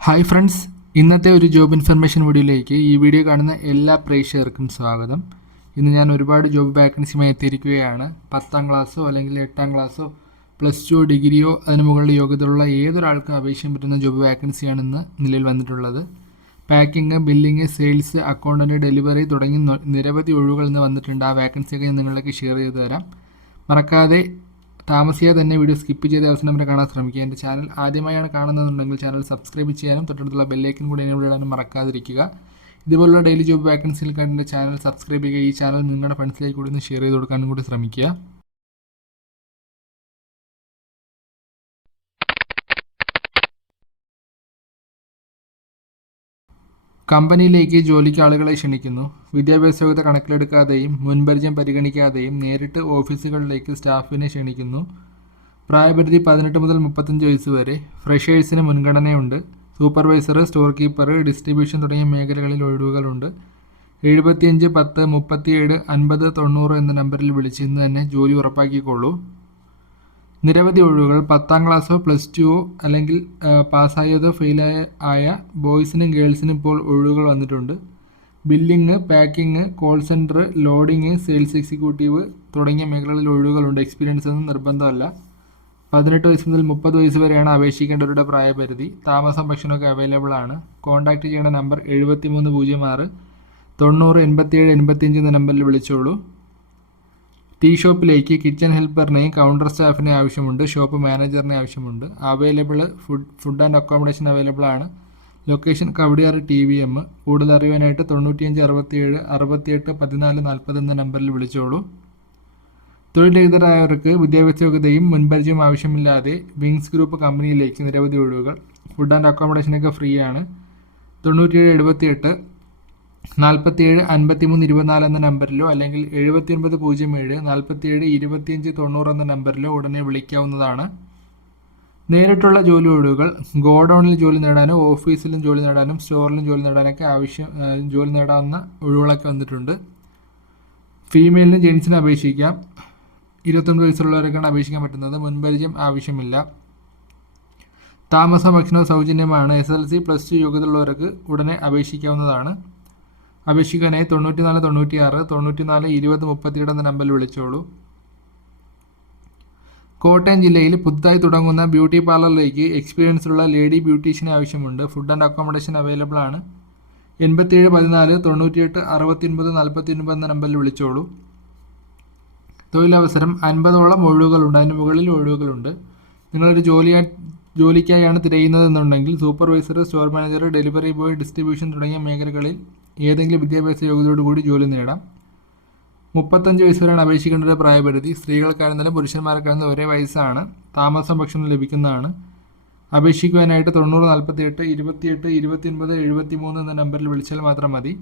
Hi friends ഇന്നത്തെ ഒരു job information വീഡിയോയിലേക്ക് ഈ വീഡിയോ കാണുന്ന എല്ലാ പ്രേക്ഷകർക്കും സ്വാഗതം. ഇന്ന് ഞാൻ ഒരുപാട് ജോബ് വാക്കൻസിയുമായി എത്തിയിരിക്കുകയാണ്. പത്താം ക്ലാസ്സോ അല്ലെങ്കിൽ എട്ടാം ക്ലാസ്സോ പ്ലസ് ടു ഡിഗ്രിയോ അതിന് മുകളിൽ യോഗ്യതയുള്ള ഏതൊരാൾക്കും അപേക്ഷിക്കാൻ പറ്റുന്ന ജോബ് വാക്കൻസിയാണ് ഇന്ന് നിലയിൽ വന്നിട്ടുള്ളത്. Packing billing sales accountant delivery തുടങ്ങി നിരവധി ഒഴിവുകൾ ഇന്ന് വന്നിട്ടുണ്ട്. ആ വാക്കൻസിയൊക്കെ ഞാൻ നിങ്ങളിലേക്ക് ഷെയർ ചെയ്തു തരാം. മറക്കാതെ താമസിയാതെ തന്നെ വീഡിയോ സ്കിപ്പ് ചെയ്ത് അവസാനം വരെ കാണാൻ ശ്രമിക്കുക. എന്റെ ചാനൽ ആദ്യമായാണ് കാണുന്നതെന്നുണ്ടെങ്കിൽ ചാനൽ സബ്സ്ക്രൈബ് ചെയ്യാനും തൊട്ടടുത്തുള്ള ബെല്ലൈക്കൻ കൂടി എന്നെ ഇടാനും മറക്കാതിരിക്കുക. ഇതുപോലുള്ള ഡെയിലി ജോബ് വാക്കൻസികൾക്കായിട്ട് എന്റെ ചാനൽ സബ്സ്ക്രൈബ് ചെയ്യുക. ഈ ചാനൽ നിങ്ങളുടെ ഫ്രണ്ട്സിലേക്ക് കൂടി ഒന്ന് ഷെയർ ചെയ്ത് കൊടുക്കാനും കൂടി ശ്രമിക്കുക. കമ്പനിയിലേക്ക് ജോലിക്ക് ആളുകളെ ക്ഷണിക്കുന്നു. വിദ്യാഭ്യാസ യോഗ്യത കണക്കിലെടുക്കാതെയും മുൻപരിചയം പരിഗണിക്കാതെയും നേരിട്ട് ഓഫീസുകളിലേക്ക് സ്റ്റാഫിനെ ക്ഷണിക്കുന്നു. പ്രായപരിധി പതിനെട്ട് മുതൽ മുപ്പത്തഞ്ച് വയസ്സ് വരെ ഫ്രഷേഴ്സിന് മുൻഗണനയുണ്ട്. സൂപ്പർവൈസർ സ്റ്റോർ കീപ്പർ ഡിസ്ട്രിബ്യൂഷൻ തുടങ്ങിയ മേഖലകളിൽ ഒഴിവുകളുണ്ട്. എഴുപത്തിയഞ്ച് പത്ത് മുപ്പത്തിയേഴ് അൻപത് തൊണ്ണൂറ് എന്ന നമ്പറിൽ വിളിച്ച് ഇന്ന് തന്നെ ജോലി ഉറപ്പാക്കിക്കോളൂ. നിരവധി ഒഴിവുകൾ. പത്താം ക്ലാസ്സോ പ്ലസ് ടുവോ അല്ലെങ്കിൽ പാസ്സായതോ ഫെയിലായ ആയ ബോയ്സിനും ഗേൾസിനും ഇപ്പോൾ ഒഴിവുകൾ വന്നിട്ടുണ്ട്. Billing packing call centre loading sales executive തുടങ്ങിയ മേഖലകളിൽ ഒഴിവുകളുണ്ട്. എക്സ്പീരിയൻസ് ഒന്നും നിർബന്ധമല്ല. പതിനെട്ട് വയസ്സ് മുതൽ മുപ്പത് വയസ്സ് വരെയാണ് അപേക്ഷിക്കേണ്ടവരുടെ പ്രായപരിധി. താമസം ഭക്ഷണമൊക്കെ അവൈലബിൾ ആണ്. കോൺടാക്റ്റ് ചെയ്യേണ്ട നമ്പർ എഴുപത്തി മൂന്ന് പൂജ്യം ആറ് തൊണ്ണൂറ് എൺപത്തിയേഴ് എൺപത്തിയഞ്ച് എന്ന നമ്പറിൽ വിളിച്ചോളൂ. ടീ ഷോപ്പിലേക്ക് കിച്ചൺ ഹെൽപ്പറിനെയും കൗണ്ടർ സ്റ്റാഫിനെ ആവശ്യമുണ്ട് ഷോപ്പ് മാനേജറിനെ ആവശ്യമുണ്ട്. Available food food and accommodation available ആണ്. Location Kowdiar T V M. കൂടുതൽ അറിയാനായിട്ട് തൊണ്ണൂറ്റിയഞ്ച് അറുപത്തിയേഴ് അറുപത്തിയെട്ട് പതിനാല് നാൽപ്പത് എന്ന നമ്പറിൽ വിളിച്ചോളൂ. തൊഴിൽരഹിതരായവർക്ക് വിദ്യാഭ്യാസ യോഗ്യതയും മുൻപരിചയവും ആവശ്യമില്ലാതെ വിങ്സ് ഗ്രൂപ്പ് കമ്പനിയിലേക്ക് നിരവധി ഒഴിവുകൾ. ഫുഡ് ആൻഡ് അക്കോമഡേഷനൊക്കെ ഫ്രീ ആണ്. തൊണ്ണൂറ്റിയേഴ് എഴുപത്തിയെട്ട് നാൽപ്പത്തിയേഴ് അൻപത്തിമൂന്ന് ഇരുപത്തിനാല് എന്ന നമ്പറിലോ അല്ലെങ്കിൽ എഴുപത്തിയൊൻപത് പൂജ്യം ഏഴ് നാൽപ്പത്തിയേഴ് ഇരുപത്തിയഞ്ച് തൊണ്ണൂറ് എന്ന നമ്പറിലോ ഉടനെ വിളിക്കാവുന്നതാണ്. നേരിട്ടുള്ള ജോലി ഒഴിവുകൾ ഗോഡൗണിൽ ജോലി നേടാനും ഓഫീസിലും ജോലി നേടാനും സ്റ്റോറിലും ജോലി നേടാനൊക്കെ ആവശ്യം ജോലി നേടാവുന്ന ഒഴിവുകളൊക്കെ വന്നിട്ടുണ്ട്. ഫീമെയിലിനും ജെൻസിനും അപേക്ഷിക്കാം. ഇരുപത്തൊമ്പത് വയസ്സുള്ളവരൊക്കെയാണ് അപേക്ഷിക്കാൻ പറ്റുന്നത്. മുൻപരിചയം ആവശ്യമില്ല. താമസ ഭക്ഷണവും സൗജന്യമാണ്. S L C plus two യോഗ്യതയുള്ളവർക്ക് ഉടനെ അപേക്ഷിക്കാവുന്നതാണ്. അപേക്ഷിക്കാനായി തൊണ്ണൂറ്റിനാല് തൊണ്ണൂറ്റിയാറ് തൊണ്ണൂറ്റിനാല് ഇരുപത് മുപ്പത്തിരണ്ട് എന്ന നമ്പറിൽ വിളിച്ചോളൂ. കോട്ടയം ജില്ലയിൽ പുതുതായി തുടങ്ങുന്ന ബ്യൂട്ടി പാർലറിലേക്ക് എക്സ്പീരിയൻസ് ഉള്ള ലേഡി ബ്യൂട്ടീഷ്യൻ ആവശ്യമുണ്ട്. ഫുഡ് ആൻഡ് അക്കോമഡേഷൻ അവൈലബിൾ ആണ്. എൺപത്തിയേഴ് പതിനാല് തൊണ്ണൂറ്റിയെട്ട് അറുപത്തിയൊൻപത് നാൽപ്പത്തിയൊൻപത് എന്ന നമ്പറിൽ വിളിച്ചോളൂ. തൊഴിലവസരം അൻപതോളം ഒഴിവുകളുണ്ട്. അതിന് മുകളിൽ ഒഴിവുകളുണ്ട്. നിങ്ങളൊരു ജോലിയാ ജോലിക്കായാണ് തിരയുന്നതെന്നുണ്ടെങ്കിൽ supervisor store manager delivery boy distribution തുടങ്ങിയ മേഖലകളിൽ ഏതെങ്കിലും വിദ്യാഭ്യാസ യോഗ്യതയോടുകൂടി ജോലി നേടാം. മുപ്പത്തഞ്ച് വയസ്സ് വരെയാണ് അപേക്ഷിക്കേണ്ട ഒരു പ്രായപരിധി സ്ത്രീകൾക്കായിരുന്നാലും പുരുഷന്മാർക്കായിരുന്നാലും ഒരേ വയസ്സാണ്. താമസം ഭക്ഷണം ലഭിക്കുന്നതാണ്. അപേക്ഷിക്കുവാനായിട്ട് തൊണ്ണൂറ് നാൽപ്പത്തിയെട്ട് ഇരുപത്തിയെട്ട് ഇരുപത്തിയൊൻപത് എഴുപത്തിമൂന്ന് എന്ന നമ്പറിൽ വിളിച്ചാൽ മാത്രം മതി.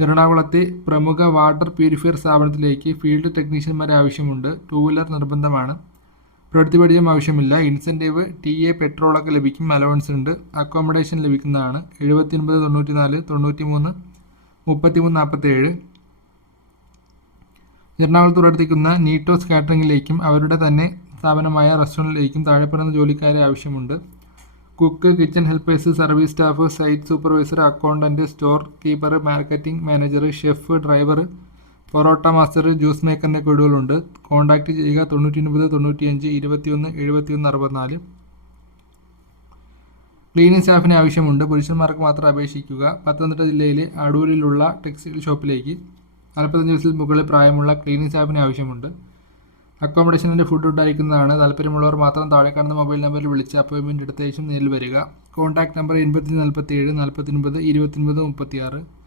എറണാകുളത്തെ പ്രമുഖ വാട്ടർ പ്യൂരിഫയർ സ്ഥാപനത്തിലേക്ക് ഫീൽഡ് ടെക്നീഷ്യന്മാരെ ആവശ്യമുണ്ട് ടൂ വീലർ നിർബന്ധമാണ്. പ്രവൃത്തി പരിചയം ആവശ്യമില്ല. ഇൻസെന്റീവ് ടി എ പെട്രോളൊക്കെ ലഭിക്കും അലവൻസ് ഉണ്ട്. അക്കോമഡേഷൻ ലഭിക്കുന്നതാണ്. എഴുപത്തി ഒൻപത് തൊണ്ണൂറ്റി നാല് തൊണ്ണൂറ്റി മൂന്ന് മുപ്പത്തി മൂന്ന് നാൽപ്പത്തേഴ് എറണാകുളത്ത് പ്രവർത്തിക്കുന്ന നീറ്റോസ് കാറ്ററിംഗിലേക്കും അവരുടെ തന്നെ സ്ഥാപനമായ റെസ്റ്റോറന്റിലേക്കും താഴെ ജോലിക്കാരെ ആവശ്യമുണ്ട്. Cook kitchen helpers service staff site supervisor accountant store keeper marketing manager chef driver parotta master juice മേക്കറിന്റെ ഒഴിവുകളുണ്ട് കോൺടാക്റ്റ് ചെയ്യുക തൊണ്ണൂറ്റി ഒൻപത് തൊണ്ണൂറ്റിയഞ്ച് ഇരുപത്തിയൊന്ന് എഴുപത്തിയൊന്ന് അറുപത്തിനാല്. ക്ലീനിങ് സ്റ്റാഫിന് ആവശ്യമുണ്ട്. പുരുഷന്മാർക്ക് മാത്രം അപേക്ഷിക്കുക. പത്തനംതിട്ട ജില്ലയിലെ അടൂരിലുള്ള ടെക്സ്റ്റൈൽ ഷോപ്പിലേക്ക് നാൽപ്പത്തഞ്ച് വയസ്സിൽ മുകളിൽ പ്രായമുള്ള ക്ലീനിങ് സ്റ്റാഫിന് ആവശ്യമുണ്ട്. അക്കോമഡേഷനിന്റെ ഫുഡ് ഉണ്ടായിരിക്കുന്നതാണ്. താല്പര്യമുള്ളവർ മാത്രം താഴെ കാണുന്ന മൊബൈൽ നമ്പറിൽ വിളിച്ച് അപ്പോയിൻമെന്റ് എടുത്ത ശേഷം നേരിൽ വരിക. കോൺടാക്ട് നമ്പർ എൺപത്തി നാൽപ്പത്തി ഏഴ് നാൽപ്പത്തി ഒൻപത് നാൽപ്പത്തൊൻപത് ഇരുപത്തൊൻപത് മുപ്പത്തിയാറ്.